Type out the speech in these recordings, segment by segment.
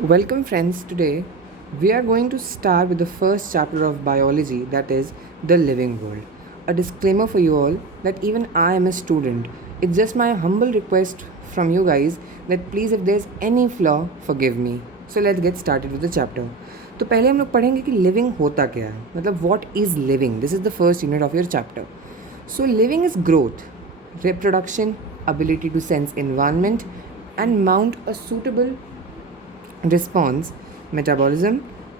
Welcome, friends. Today we are going to start with the first chapter of biology, that is, the living world. A disclaimer for you all that even I am a student. It's just my humble request from you guys that please, if there's any flaw, forgive me. So let's get started with the chapter. तो पहले हम लोग पढ़ेंगे कि living होता क्या है, मतलब what is living. This is the first unit of your chapter. So living is growth, reproduction, ability to sense environment, and mount a suitable response, metabolism,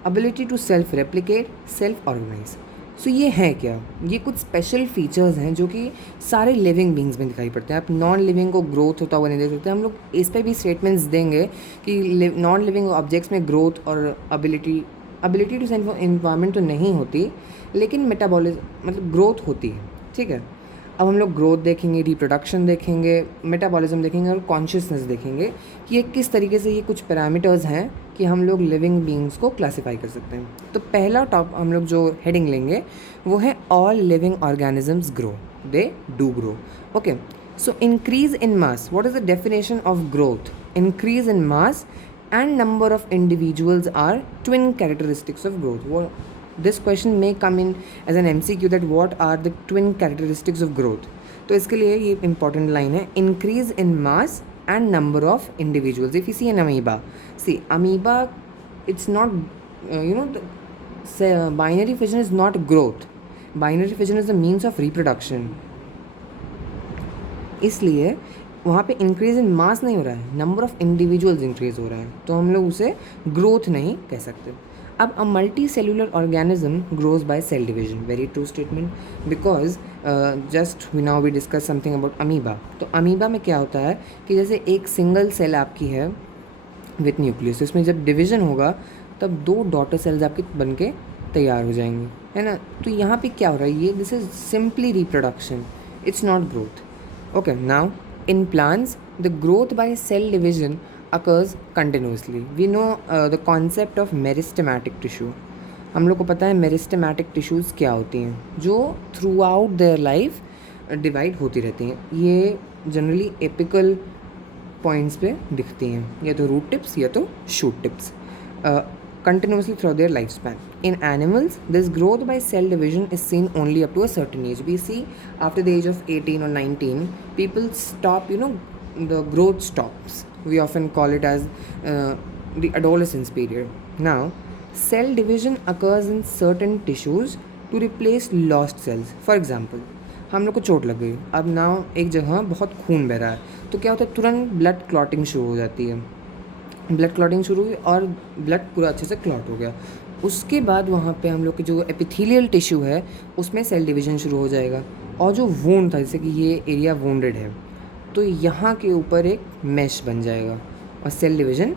ability to self replicate, self organize. सो ये है क्या, ये कुछ special features हैं जो कि सारे living beings में दिखाई पड़ते हैं. आप नॉन लिविंग को ग्रोथ होता हुआ नहीं देख सकते. हम लोग इस पर भी स्टेटमेंट्स देंगे कि नॉन लिविंग ऑब्जेक्ट्स में ग्रोथ और एबिलिटी टू सेंस इन्वायरमेंट तो नहीं होती, लेकिन मेटाबॉलिज्म मतलब ग्रोथ होती है. ठीक है. अब हम लोग ग्रोथ देखेंगे, रिप्रोडक्शन देखेंगे, मेटाबॉलिज्म देखेंगे और कॉन्शियसनेस देखेंगे कि ये किस तरीके से ये कुछ पैरामीटर्स हैं कि हम लोग लिविंग बींग्स को क्लासीफाई कर सकते हैं. तो पहला टॉप हम लोग जो हेडिंग लेंगे वो है all living organisms grow, they do grow. Okay. So increase in mass, what is the definition of growth? Increase in mass and number of individuals are twin characteristics of growth. This question may come in as an MCQ that what are the twin characteristics of growth. तो इसके लिए ये important line है, increase in mass and number of individuals. If you see an amoeba, amoeba, it's not binary fission is not growth. Binary fission is the means of reproduction. इसलिए वहाँ पे increase in मास नहीं हो रहा है, number of individuals increase हो रहा है, तो हम लोग उसे ग्रोथ नहीं कह सकते. अब a multicellular organism grows by cell division. Very true statement, because just we now we discuss something about amoeba. तो अमीबा में क्या होता है कि जैसे एक सिंगल सेल आपकी है विथ न्यूक्लियस, इसमें जब डिवीजन होगा तब 2 डॉटर सेल्स आपके बन के तैयार हो जाएंगी, है ना. तो यहाँ पे क्या हो रहा है, ये this is simply reproduction, it's not growth. Okay. Now in plants, the growth by cell division occurs continuously. We know the concept of meristematic tissue. हम लोग को पता है मेरिस्टेमेटिक टिश्यूज़ क्या होती हैं जो through out their life divide होती रहती हैं. ये जनरली एपिकल पॉइंट्स पे दिखती हैं, या तो रूट टिप्स या तो shoot tips, continuously throughout their lifespan. In animals, this growth by cell division is seen only up to a certain age. We see after the age of 18 or 19, people stop, the growth stops. We often call it as the adolescence period. Now, cell division occurs in certain tissues to replace lost cells. For example, हम लोग को चोट लग गई, अब ना एक जगह बहुत खून बह रहा है, तो क्या होता है, तुरंत ब्लड क्लॉटिंग शुरू हो जाती है. ब्लड क्लॉटिंग शुरू हुई और ब्लड पूरा अच्छे से क्लॉट हो गया. उसके बाद वहाँ पे हम लोग की जो एपिथेलियल टिश्यू है उसमें सेल डिवीजन शुरू हो जाएगा, और जो वूंड था, जैसे कि ये एरिया वूंडेड है, तो यहाँ के ऊपर एक मैश बन जाएगा और सेल डिवीजन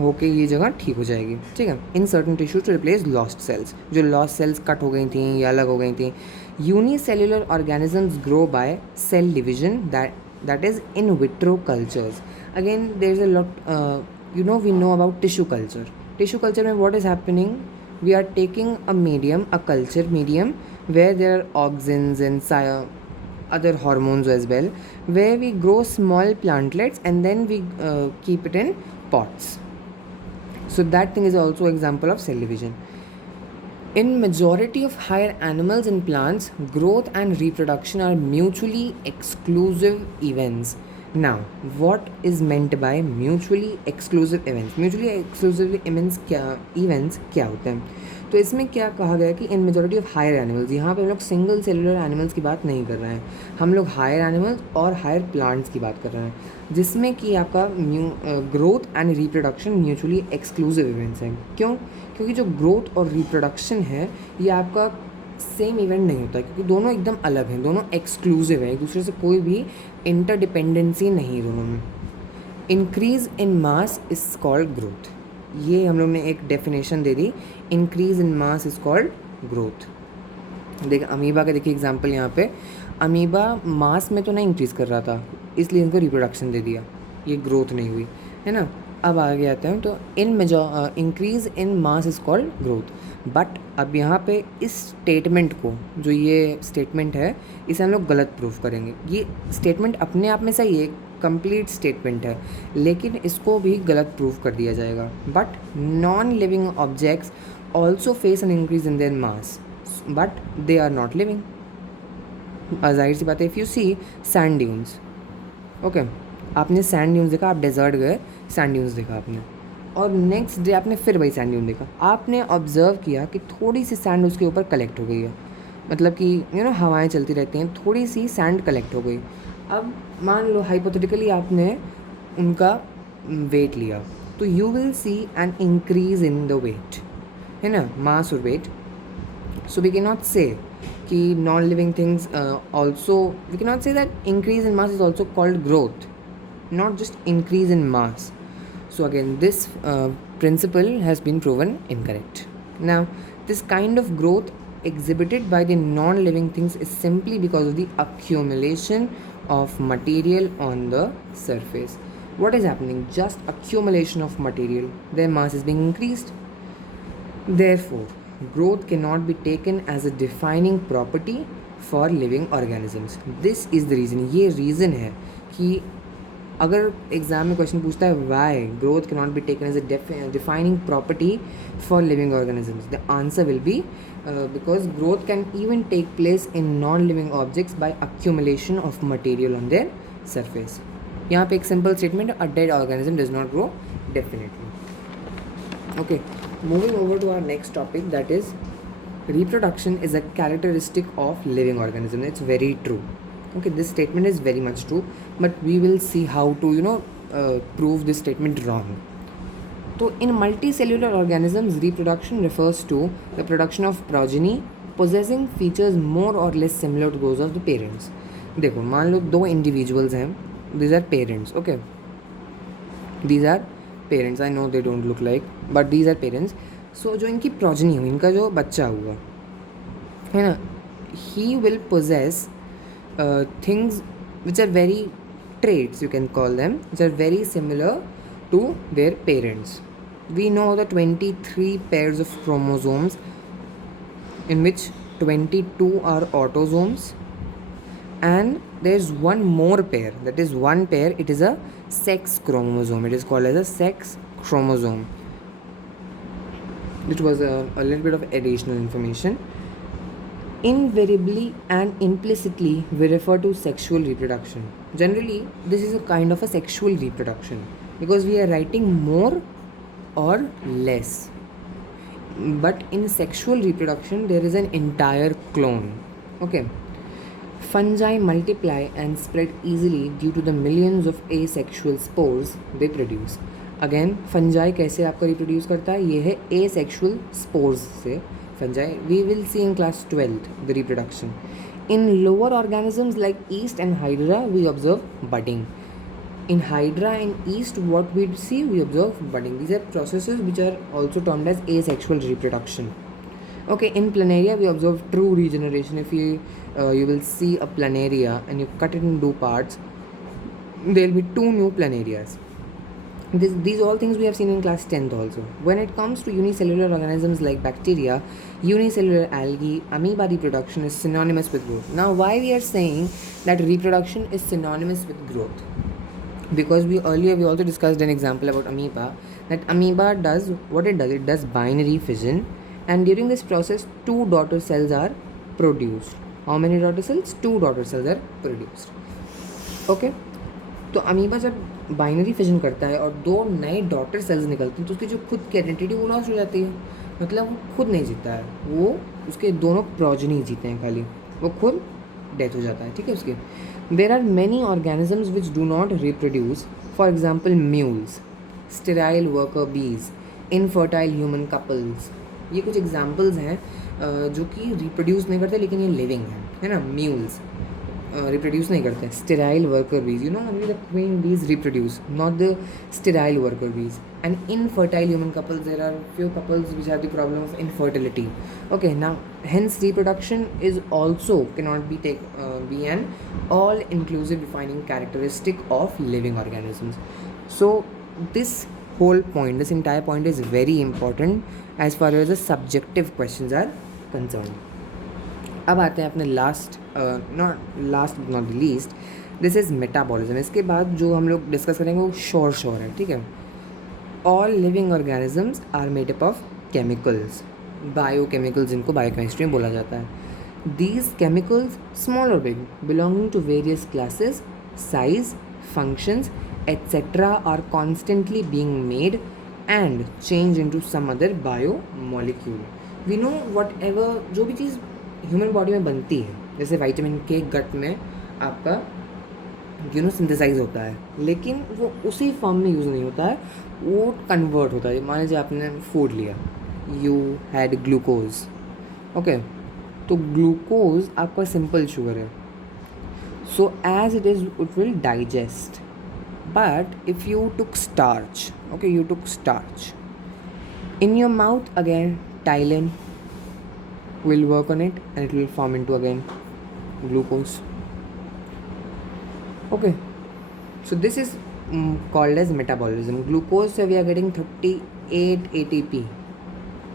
होके ये जगह ठीक हो जाएगी. ठीक है. In certain tissue to replace lost cells, जो लॉस्ट सेल्स कट हो गई थी या अलग हो गई थी. Unicellular organisms grow by cell division, that is in vitro cultures. Again there is a lot, we know about tissue culture. Tissue culture में what is happening, we are taking a medium, a culture medium, where there are auxins and other hormones as well, where we grow small plantlets and then we keep it in pots. So that thing is also example of cell division. In majority of higher animals and plants, growth and reproduction are mutually exclusive events. Now, what is meant by mutually exclusive events? Mutually exclusive events क्या होते हैं? तो इसमें क्या कहा गया है कि in majority of higher animals, यहाँ पे हम लोग सिंगल सेलुलर एनिमल्स की बात नहीं कर रहे हैं, हम लोग हायर एनिमल्स और हायर प्लांट्स की बात कर रहे हैं, जिसमें कि आपका growth and reproduction mutually exclusive events हैं. क्यों? क्योंकि जो ग्रोथ और रिप्रोडक्शन है ये आपका सेम इवेंट नहीं होता, क्योंकि दोनों एकदम अलग हैं, दोनों एक्सक्लूसिव हैं, एक दूसरे से कोई भी इंटरडिपेंडेंसी नहीं दोनों में. Increase in mass is called growth. ये हम लोग ने एक definition they the, increase in mass is called growth. देखिए अमीबा का देखिए एग्जांपल यहाँ पे, अमीबा मास में तो नहीं इंक्रीज़ कर रहा था, इसलिए इनको रिप्रोडक्शन दे दिया, ये ग्रोथ नहीं हुई, है ना. अब आगे आते हैं, तो increase in mass is called growth. But अब यहाँ पे इस स्टेटमेंट को, जो ये स्टेटमेंट है, इसे हम लोग गलत प्रूफ करेंगे. ये स्टेटमेंट अपने आप में सही है, कंप्लीट स्टेटमेंट है, लेकिन इसको भी गलत प्रूव कर दिया जाएगा. But non living objects also face an increase in their mass, but they are not living. जाहिर सी बात है. If you see sand dunes, okay, आपने सैंड ड्यून्स देखा, आप डेजर्ट गए, सैंड ड्यून्स देखा आपने, और नेक्स्ट डे आपने फिर वही सैंड ड्यून देखा. आपने ऑब्जर्व किया कि थोड़ी सी सैंड उसके ऊपर कलेक्ट हो गई है, मतलब कि हवाएं चलती रहती हैं, थोड़ी सी सैंड कलेक्ट हो गई. अब मान लो हाइपोथेटिकली आपने उनका वेट लिया, तो you will see an increase in the weight, है ना, मास और weight. So we can not say कि non living things also, we can not say that increase in mass is also called growth, not just increase in mass. So again, this principle has been proven incorrect. Now, this kind of growth exhibited by the non-living things is simply because of the accumulation of material on the surface. What is happening? Just accumulation of material. Their mass is being increased. Therefore, growth cannot be taken as a defining property for living organisms. This is the reason. ये reason है कि अगर exam में question पूछता है why growth can not be taken as a defining property for living organisms, the answer will be because growth can even take place in non living objects by accumulation of material on their surface. यहाँ पे एक simple statement, a dead organism does not grow definitely. Okay, moving over to our next topic, that is reproduction is a characteristic of living organism. It's very true. Okay, this statement is very much true, but we will see how to prove this statement wrong. So in multicellular organisms, reproduction refers to the production of progeny possessing features more or less similar to those of the parents. देखो, मान लो दो individuals हैं, these are parents. Okay, these are parents. I know they don't look like, but these are parents. So जो इनकी progeny हुई, इनका जो बच्चा हुआ है ना, he will possess things which are very traits, you can call them, which are very similar to their parents. We know the 23 pairs of chromosomes, in which 22 are autosomes, and there's one more pair, that is one pair, it is a sex chromosome. It is called as a sex chromosome, which was a little bit of additional information. Invariably and implicitly, we refer to sexual reproduction. Generally, this is a kind of a sexual reproduction because we are writing more or less. But in sexual reproduction, there is an entire clone. Okay. Fungi multiply and spread easily due to the millions of asexual spores they produce. Again, fungi कैसे आपका reproduce करता है? ये है asexual spores से. Fungi, we will see in class 12th the reproduction. In lower organisms like yeast and hydra, we observe budding. In hydra and yeast, what we see, we observe budding. These are processes which are also termed as asexual reproduction. Okay, in planaria, we observe true regeneration. If you will see a planaria and you cut it in two parts, there will be two new planarias. These all things we have seen in class 10th also. When it comes to unicellular organisms like bacteria, unicellular algae, amoeba reproduction is synonymous with growth. Now, why we are saying that reproduction is synonymous with growth? Because we also discussed an example about amoeba, that amoeba does what it does. It does binary fission, and during this process, two daughter cells are produced. How many daughter cells? Two daughter cells are produced. Okay, तो amoeba जब binary fission करता है और दो नए daughter cells निकलते हैं, तो उसकी जो खुद की आइडेंटिटी वो लॉस हो जाती है. मतलब वो खुद नहीं जीता है, वो उसके दोनों प्रोजनी जीते हैं, खाली वो खुद डेथ हो जाता है. ठीक है. उसके there are many organisms which do not reproduce. For example mules, sterile worker bees, infertile human couples. ये कुछ एग्जाम्पल्स हैं जो कि रिप्रोड्यूस नहीं करते, लेकिन ये लिविंग है ना. म्यूल्स reproduce नहीं करते. Sterile worker bees, only the queen bees reproduce, not the sterile worker bees. And infertile human couples, there are few couples which have the problem of infertility. Okay, now hence reproduction is also cannot be an all inclusive defining characteristic of living organisms. So this entire point is very important as far as the subjective questions are concerned. अब आते हैं अपने not the least, this is metabolism. इसके बाद जो हम लोग discuss करेंगे वो श्योर है, ठीक है. All living organisms are made up of chemicals, biochemicals, जिनको बायोकेमिस्ट्री में बोला जाता है. These chemicals, small or big, belonging to various classes, size, functions, etc., are constantly being made and changed into some other biomolecule. We know whatever जो भी चीज़ human body में बनती है, जैसे विटामिन के गट में आपका सिंथेसाइज होता है, लेकिन वो उसी फॉर्म में यूज़ नहीं होता है, वो कन्वर्ट होता है. मान लीजिए आपने फूड लिया, यू हैड ग्लूकोज, ओके. तो ग्लूकोज आपका सिंपल शुगर है, so as it is it will digest. But if you took starch, okay, you took starch in your mouth, again tylen will work on it and it will form into again glucose. Okay, so this is called as metabolism. Glucose, so we are getting 38 ATP.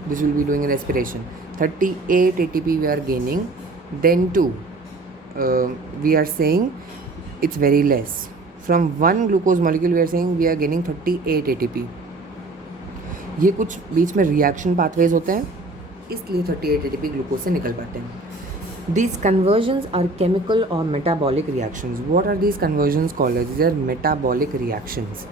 This will be doing a respiration. 38 ATP we are gaining. Then too, we are saying it's very less. From one glucose molecule we are saying we are gaining 38 ATP. ये कुछ बीच में reaction pathways होते हैं, इसलिए 38 ATP glucose से निकल पाते हैं. These conversions are chemical or metabolic reactions. What are these conversions called? These are metabolic reactions.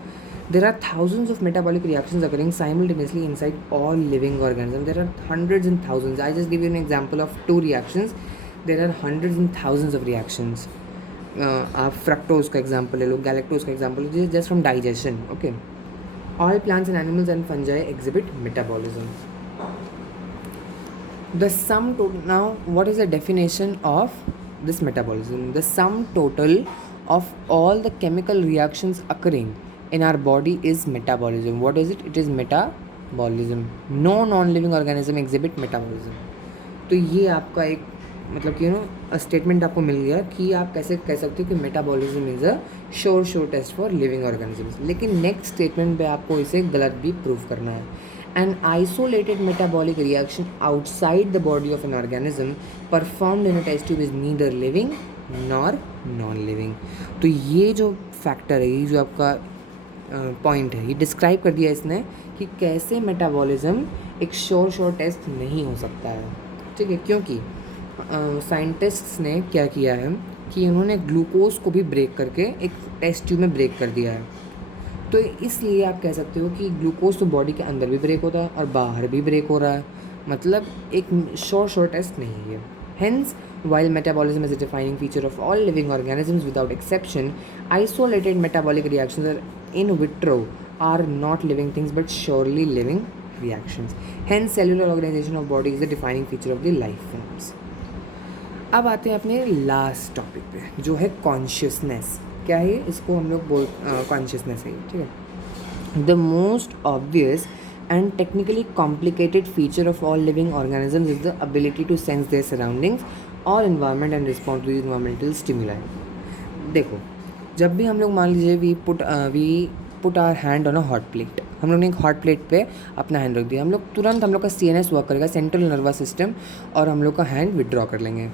There are thousands of metabolic reactions occurring simultaneously inside all living organisms. There are hundreds and thousands. I just give you an example of 2 reactions. There are hundreds and thousands of reactions. आप fructose का example ले लो, galactose का example low, just from digestion. Okay, all plants and animals and fungi exhibit metabolism. The sum total, now what is the definition of this metabolism? The sum total of all the chemical reactions occurring in our body is metabolism. What is it? It is metabolism. No non-living organism exhibit metabolism. तो ये आपका एक मतलब कि statement आपको मिल गया कि आप कैसे कह सकते हो कि metabolism is a sure test for living organisms. लेकिन नेक्स्ट स्टेटमेंट पे आपको इसे गलत भी प्रूव करना है. An isolated metabolic reaction outside the body of an organism performed in a test tube is neither living nor non living. तो ये जो फैक्टर है, ये जो आपका पॉइंट है, ये डिस्क्राइब कर दिया इसने कि कैसे मेटाबॉलिज्म एक श्योर टेस्ट नहीं हो सकता है. ठीक है, क्योंकि साइंटिस्ट्स ने क्या किया है कि उन्होंने ग्लूकोज को भी ब्रेक करके एक टेस्ट ट्यूब में ब्रेक कर दिया है. तो इसलिए आप कह सकते हो कि ग्लूकोज तो बॉडी के अंदर भी ब्रेक होता है और बाहर भी ब्रेक हो रहा है, मतलब एक श्योर टेस्ट नहीं है. Hence while metabolism is a defining feature of all living organisms without exception, isolated metabolic reactions in vitro are not living things but surely living reactions. Hence cellular organization of body is the defining feature of the life forms. अब आते हैं अपने last topic पे, जो है consciousness. क्या है इसको हम लोग कॉन्शियसनेस है, ठीक है. The most obvious and technically complicated feature of all living organisms is the ability to sense their surroundings or environment and respond to environmental stimuli. देखो, जब भी हम लोग मान लीजिए we put our hand on a hot plate, हम लोग ने एक हॉट प्लेट पे अपना हैंड रख दिया, हम लोग तुरंत हम लोग का CNS वर्क करेगा, सेंट्रल नर्वस सिस्टम, और हम लोग का हैंड विड्रॉ कर लेंगे.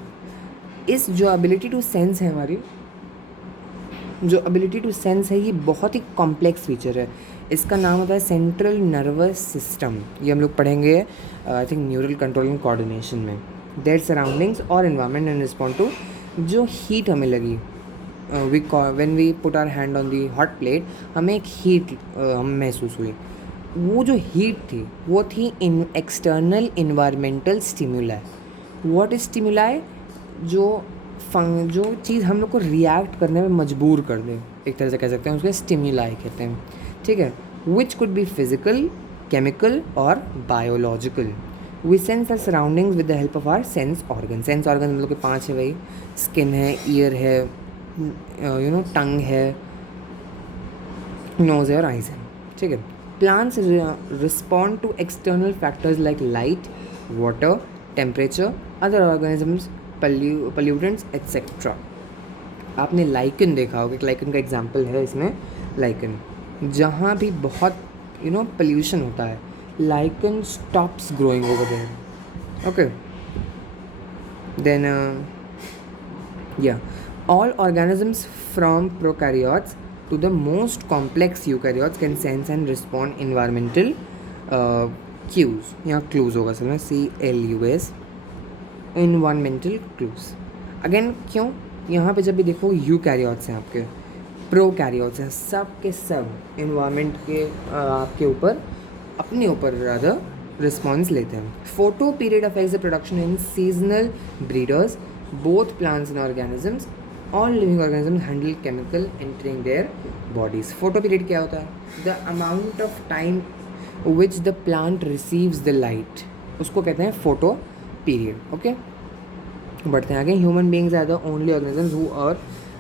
इस जो एबिलिटी टू सेंस है, हमारी जो एबिलिटी टू सेंस है, ये बहुत ही कॉम्प्लेक्स फीचर है. इसका नाम होता है सेंट्रल नर्वस सिस्टम. ये हम लोग पढ़ेंगे I think neural control and coordination में. देयर सराउंडिंग्स और एनवायरनमेंट एंड रिस्पॉन्ड टू जो हीट हमें लगी, when we put our hand on the hot plate, हमें एक हीट हम महसूस हुई. वो जो हीट थी वो थी इन external environmental stimuli. What is stimuli? जो चीज़ हम लोग को रिएक्ट करने में मजबूर कर दे, एक तरह से कह सकते हैं, उसको स्टिमुलाई कहते हैं. ठीक है, which could be physical, chemical और biological. We sense our surroundings with the help of our sense organ. Sense organ हम लोग के 5 है भाई. स्किन है, ईयर है, टंग है, नोज है और आइज है. ठीक है. Plants respond to external factors like light, water, temperature, other organisms, pollutants etcetera. आपने लाइकन देखा होगा, लाइकन का एग्जाम्पल है इसमें. लाइकन जहाँ भी बहुत पोल्यूशन होता है, lichen stops growing over there. Okay, then All organisms from prokaryotes to the most complex eukaryotes can sense and respond environmental cues. यहाँ clues होगा sir, CLUS, environmental clues. Again क्यों? यहाँ पे जब भी देखो यूकैरियोट्स हैं, आपके प्रोकैरियोट्स हैं, सब के सब इन्वायरमेंट के आपके ऊपर, अपने ऊपर रादर रिस्पॉन्स लेते हैं. Photoperiod affects the production in seasonal breeders, both plants and organisms. All living organisms handle chemical entering their bodies. Photoperiod क्या होता है? The amount of time which the plant receives the light, उसको कहते हैं photoperiod. ओके, बढ़ते हैं आगे. Human beings are the only organisms who are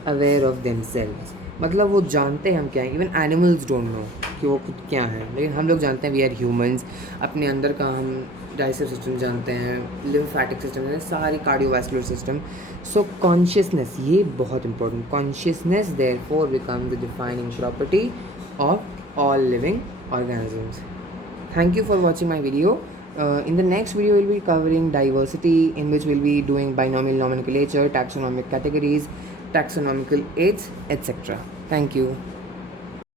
aware of themselves. मतलब वो जानते हैं हम क्या हैं. इवन एनिमल्स डोंट नो कि वो खुद क्या है, लेकिन हम लोग जानते हैं. We are humans. अपने अंदर का हम डाइजेस्टिव सिस्टम जानते हैं, लिम्फेटिक सिस्टम जानते हैं, सारी कार्डियोवैस्कुलर सिस्टम. सो कॉन्शियसनेस, ये बहुत important. Consciousness therefore become the defining property of all living organisms. Thank you for watching my video. In the next video, we'll be covering diversity, in which we'll be doing binomial nomenclature, taxonomic categories, taxonomical aids, etc. Thank you.